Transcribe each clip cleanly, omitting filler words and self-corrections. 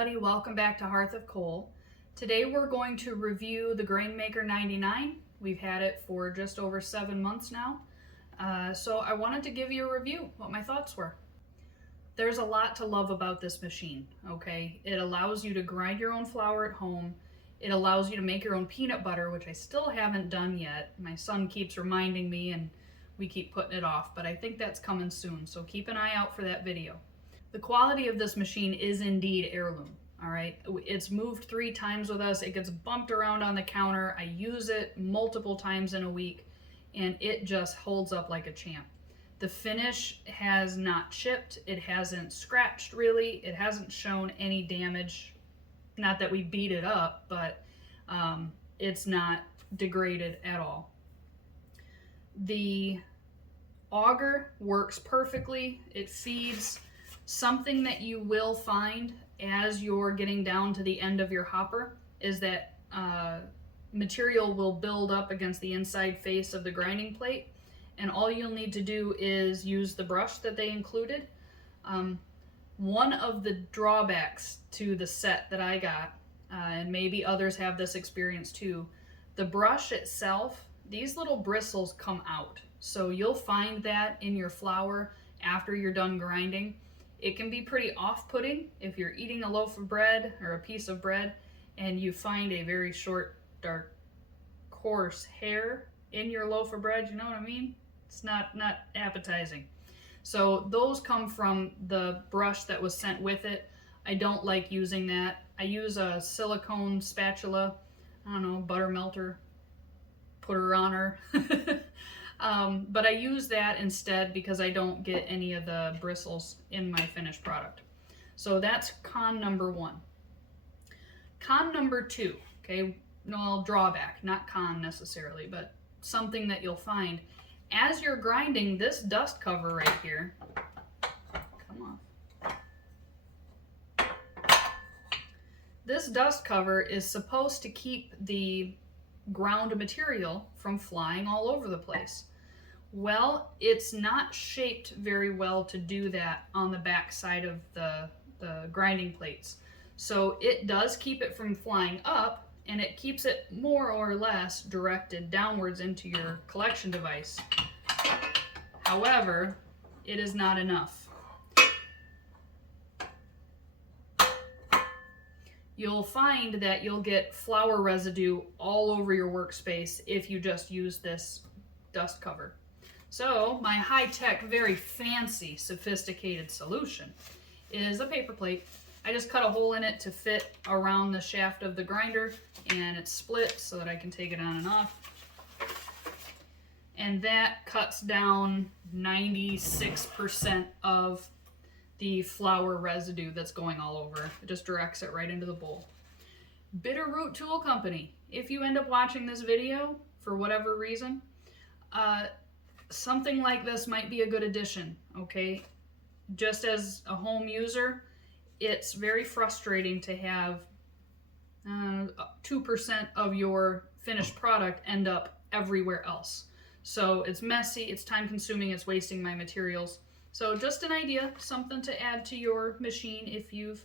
everybody, welcome back to Hearth of Coal. Today we're going to review the Grainmaker 99. We've had it for just over 7 months now. So I wanted to give you a review, what my thoughts were. There's a lot to love about this machine, okay? It allows you to grind your own flour at home. It allows you to make your own peanut butter, which I still haven't done yet. My son keeps reminding me and we keep putting it off, but I think that's coming soon, so keep an eye out for that video. The quality of this machine is indeed heirloom, all right? It's moved 3 times with us. It gets bumped around on the counter. I use it multiple times in a week, and it just holds up like a champ. The finish has not chipped. It hasn't scratched, really. It hasn't shown any damage. Not that we beat it up, but it's not degraded at all. The auger works perfectly. It feeds. Something that you will find as you're getting down to the end of your hopper is that material will build up against the inside face of the grinding plate, and all you'll need to do is use the brush that they included. One of the drawbacks to the set that I got, and maybe others have this experience too, the brush itself, these little bristles come out. So you'll find that in your flour after you're done grinding. It can be pretty off-putting if you're eating a loaf of bread or a piece of bread and you find a very short, dark, coarse hair in your loaf of bread, you know what I mean? It's not appetizing. So those come from the brush that was sent with it. I don't like using that. I use a silicone spatula, I don't know, butter melter, put her on her. But I use that instead because I don't get any of the bristles in my finished product. So that's con number 1. Con number 2, okay, no drawback, not con necessarily, but something that you'll find. As you're grinding, this dust cover right here, come on. This dust cover is supposed to keep the ground material from flying all over the place. Well, it's not shaped very well to do that on the back side of the grinding plates. So it does keep it from flying up, and it keeps it more or less directed downwards into your collection device. However, it is not enough. You'll find that you'll get flour residue all over your workspace if you just use this dust cover. So my high-tech, very fancy, sophisticated solution is a paper plate. I just cut a hole in it to fit around the shaft of the grinder, and it's split so that I can take it on and off. And that cuts down 96% of the flour residue that's going all over. It just directs it right into the bowl. Bitterroot Tool Company, if you end up watching this video for whatever reason, something like this might be a good addition, okay? Just as a home user, it's very frustrating to have 2% of your finished product end up everywhere else. So it's messy, it's time consuming, it's wasting my materials. So just an idea, something to add to your machine if you've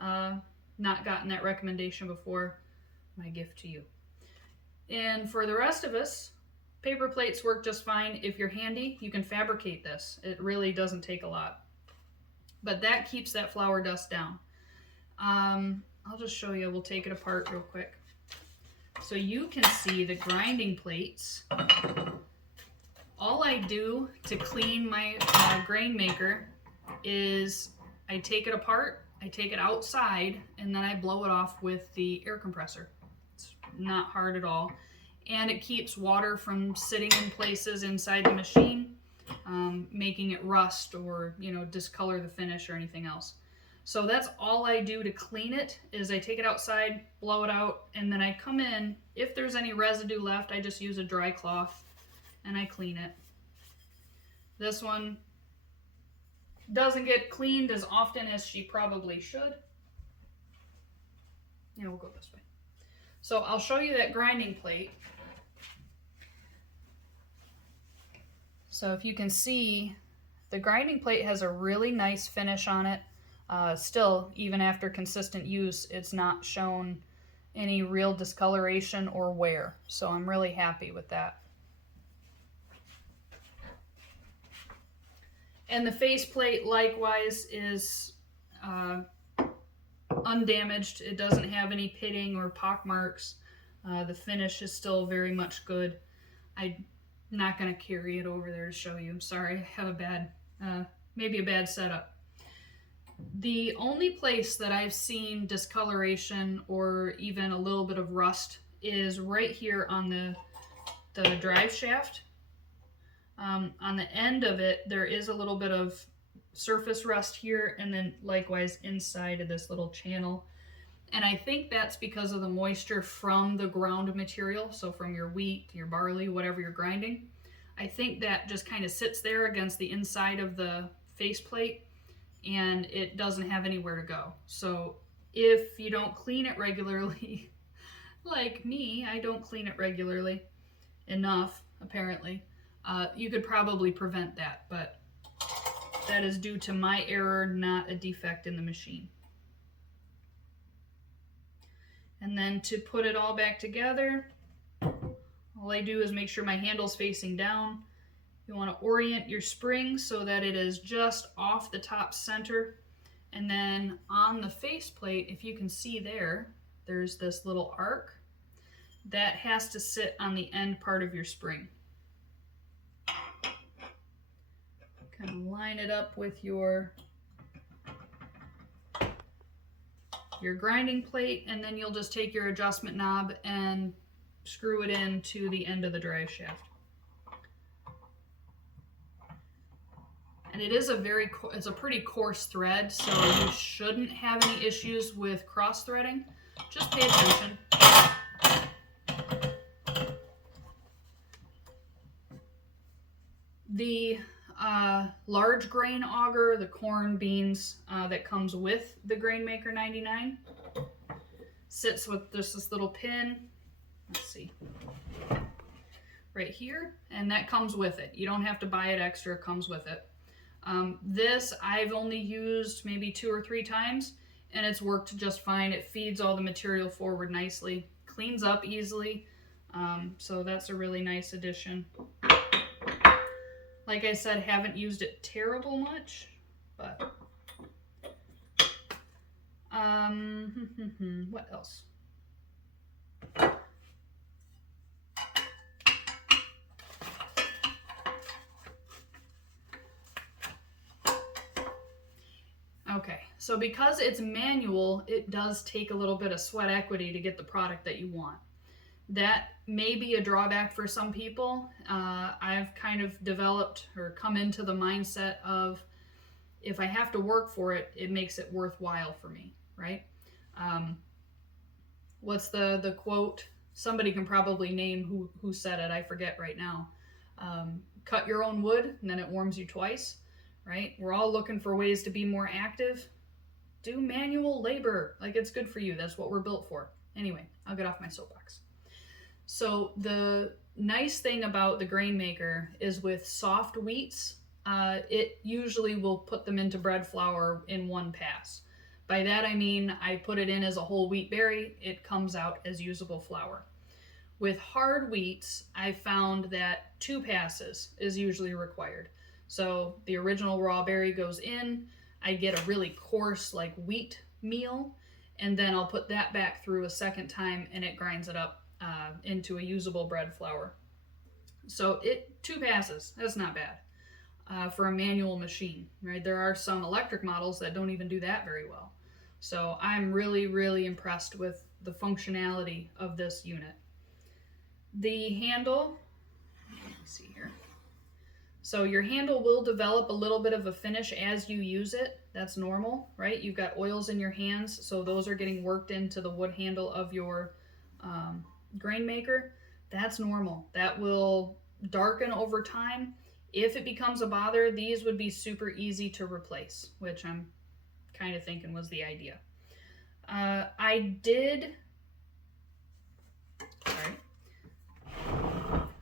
not gotten that recommendation before. My gift to you. And for the rest of us, paper plates work just fine. If you're handy, you can fabricate this. It really doesn't take a lot. But that keeps that flour dust down. I'll just show you. We'll take it apart real quick. So you can see the grinding plates. All I do to clean my Grainmaker is I take it apart, I take it outside, and then I blow it off with the air compressor. It's not hard at all. And it keeps water from sitting in places inside the machine, making it rust or, discolor the finish or anything else. So that's all I do to clean it, is I take it outside, blow it out, and then I come in. If there's any residue left, I just use a dry cloth and I clean it. This one doesn't get cleaned as often as she probably should. Yeah, we'll go this way. So I'll show you that grinding plate. So if you can see, the grinding plate has a really nice finish on it. Still, even after consistent use, it's not shown any real discoloration or wear. So I'm really happy with that. And the faceplate likewise is undamaged. It doesn't have any pitting or pock marks. The finish is still very much good. I'm not going to carry it over there to show you. I'm sorry, I have a bad, maybe a bad setup. The only place that I've seen discoloration or even a little bit of rust is right here on the drive shaft. On the end of it, there is a little bit of surface rust here, and then likewise inside of this little channel. And I think that's because of the moisture from the ground material, so from your wheat, your barley, whatever you're grinding. I think that just kind of sits there against the inside of the faceplate, and it doesn't have anywhere to go. So if you don't clean it regularly, like me, I don't clean it regularly enough, apparently, you could probably prevent that, but that is due to my error, not a defect in the machine. And then to put it all back together, all I do is make sure my handle's facing down. You want to orient your spring so that it is just off the top center. And then on the faceplate, if you can see there, there's this little arc that has to sit on the end part of your spring. Kind of line it up with your grinding plate, and then you'll just take your adjustment knob and screw it into the end of the drive shaft. And it is it's a pretty coarse thread, so you shouldn't have any issues with cross threading. Just pay attention. The large grain auger, the corn, beans that comes with the Grainmaker 99, sits with just this little pin, let's see, right here, and that comes with it. You don't have to buy it extra, it comes with it. This I've only used maybe 2 or 3 times, and it's worked just fine. It feeds all the material forward nicely, cleans up easily, so that's a really nice addition. Like I said, haven't used it terrible much, but what else? Okay, so because it's manual, it does take a little bit of sweat equity to get the product that you want. That may be a drawback for some people. I've kind of developed or come into the mindset of if I have to work for it, it makes it worthwhile for me, right? What's the quote? Somebody can probably name who said it. I forget right now. Cut your own wood and then it warms you twice, right? We're all looking for ways to be more active. Do manual labor. Like, it's good for you. That's what we're built for. Anyway, I'll get off my soapbox. So the nice thing about the Grainmaker is with soft wheats, it usually will put them into bread flour in one pass. By that I mean I put it in as a whole wheat berry, it comes out as usable flour. With hard wheats, I found that 2 passes is usually required. So the original raw berry goes in, I get a really coarse like wheat meal, and then I'll put that back through a second time and it grinds it up into a usable bread flour. So 2 passes, that's not bad for a manual machine, right? There are some electric models that don't even do that very well. So I'm really, really impressed with the functionality of this unit. The handle, let me see here. So your handle will develop a little bit of a finish as you use it. That's normal, right? You've got oils in your hands, so those are getting worked into the wood handle of your Grainmaker. That's normal. That will darken over time. If it becomes a bother, these would be super easy to replace, which I'm kind of thinking was the idea. I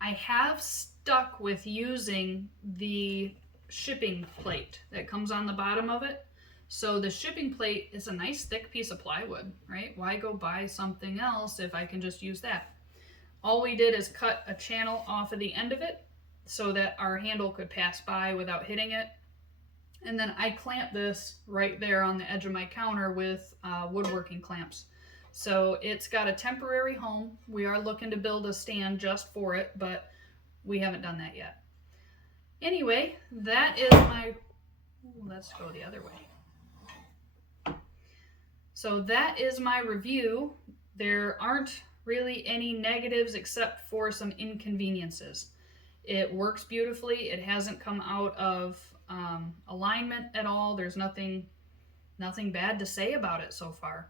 have stuck with using the shipping plate that comes on the bottom of it. So the shipping plate is a nice thick piece of plywood, right? Why go buy something else if I can just use that? All we did is cut a channel off of the end of it so that our handle could pass by without hitting it. And then I clamped this right there on the edge of my counter with woodworking clamps. So it's got a temporary home. We are looking to build a stand just for it, but we haven't done that yet. Anyway, that is my, let's go the other way. So that is my review. There aren't really any negatives except for some inconveniences. It works beautifully. It hasn't come out of alignment at all. There's nothing bad to say about it so far.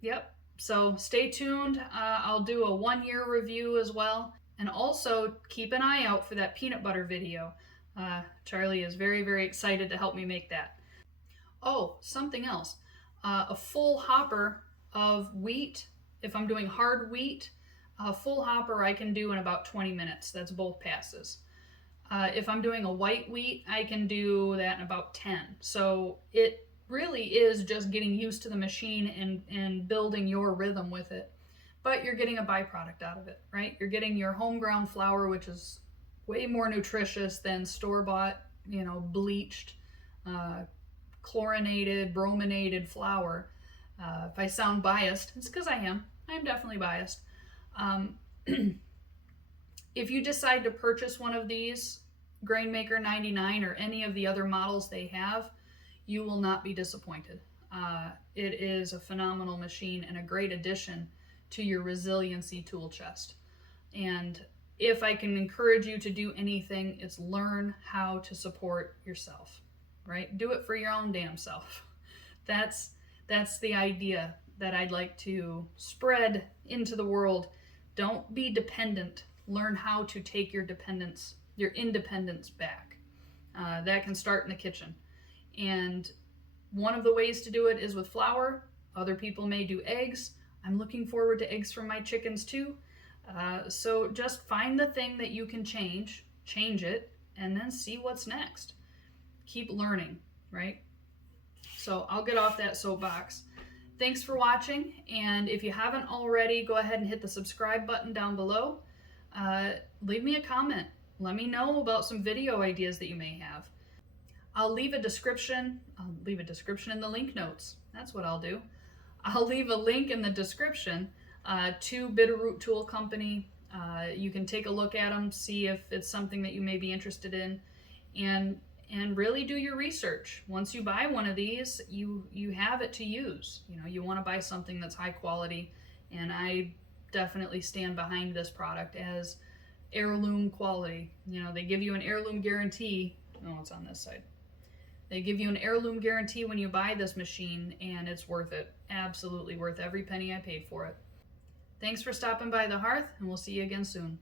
Yep. So stay tuned. I'll do a 1-year review as well. And also keep an eye out for that peanut butter video. Charlie is very, very excited to help me make that. Oh, something else. A full hopper of wheat. If I'm doing hard wheat, a full hopper I can do in about 20 minutes. That's both passes. If I'm doing a white wheat, I can do that in about 10. So it really is just getting used to the machine and building your rhythm with it. But you're getting a byproduct out of it, right? You're getting your home ground flour, which is way more nutritious than store-bought, bleached, chlorinated, brominated flour. If I sound biased, it's because I am. I'm definitely biased. If you decide to purchase one of these, Grainmaker 99 or any of the other models they have, you will not be disappointed. It is a phenomenal machine and a great addition to your resiliency tool chest. And if I can encourage you to do anything, it's learn how to support yourself, right? Do it for your own damn self. That's the idea that I'd like to spread into the world. Don't be dependent. Learn how to take your independence back. That can start in the kitchen. And one of the ways to do it is with flour. Other people may do eggs. I'm looking forward to eggs from my chickens too. So just find the thing that you can change it, and then see what's next. Keep learning, right? So I'll get off that soapbox. Thanks for watching, and if you haven't already, go ahead and hit the subscribe button down below. Leave me a comment. Let me know about some video ideas that you may have. I'll leave a description in the link notes. That's what I'll do. I'll leave a link in the description to Bitterroot Tool Company. You can take a look at them, see if it's something that you may be interested in, and really do your research. Once you buy one of these, you have it to use. You want to buy something that's high quality, and I definitely stand behind this product as heirloom quality. They give you an heirloom guarantee. Oh, it's on this side. They give you an heirloom guarantee when you buy this machine, and it's worth it. Absolutely worth every penny I paid for it. Thanks for stopping by the hearth, and we'll see you again soon.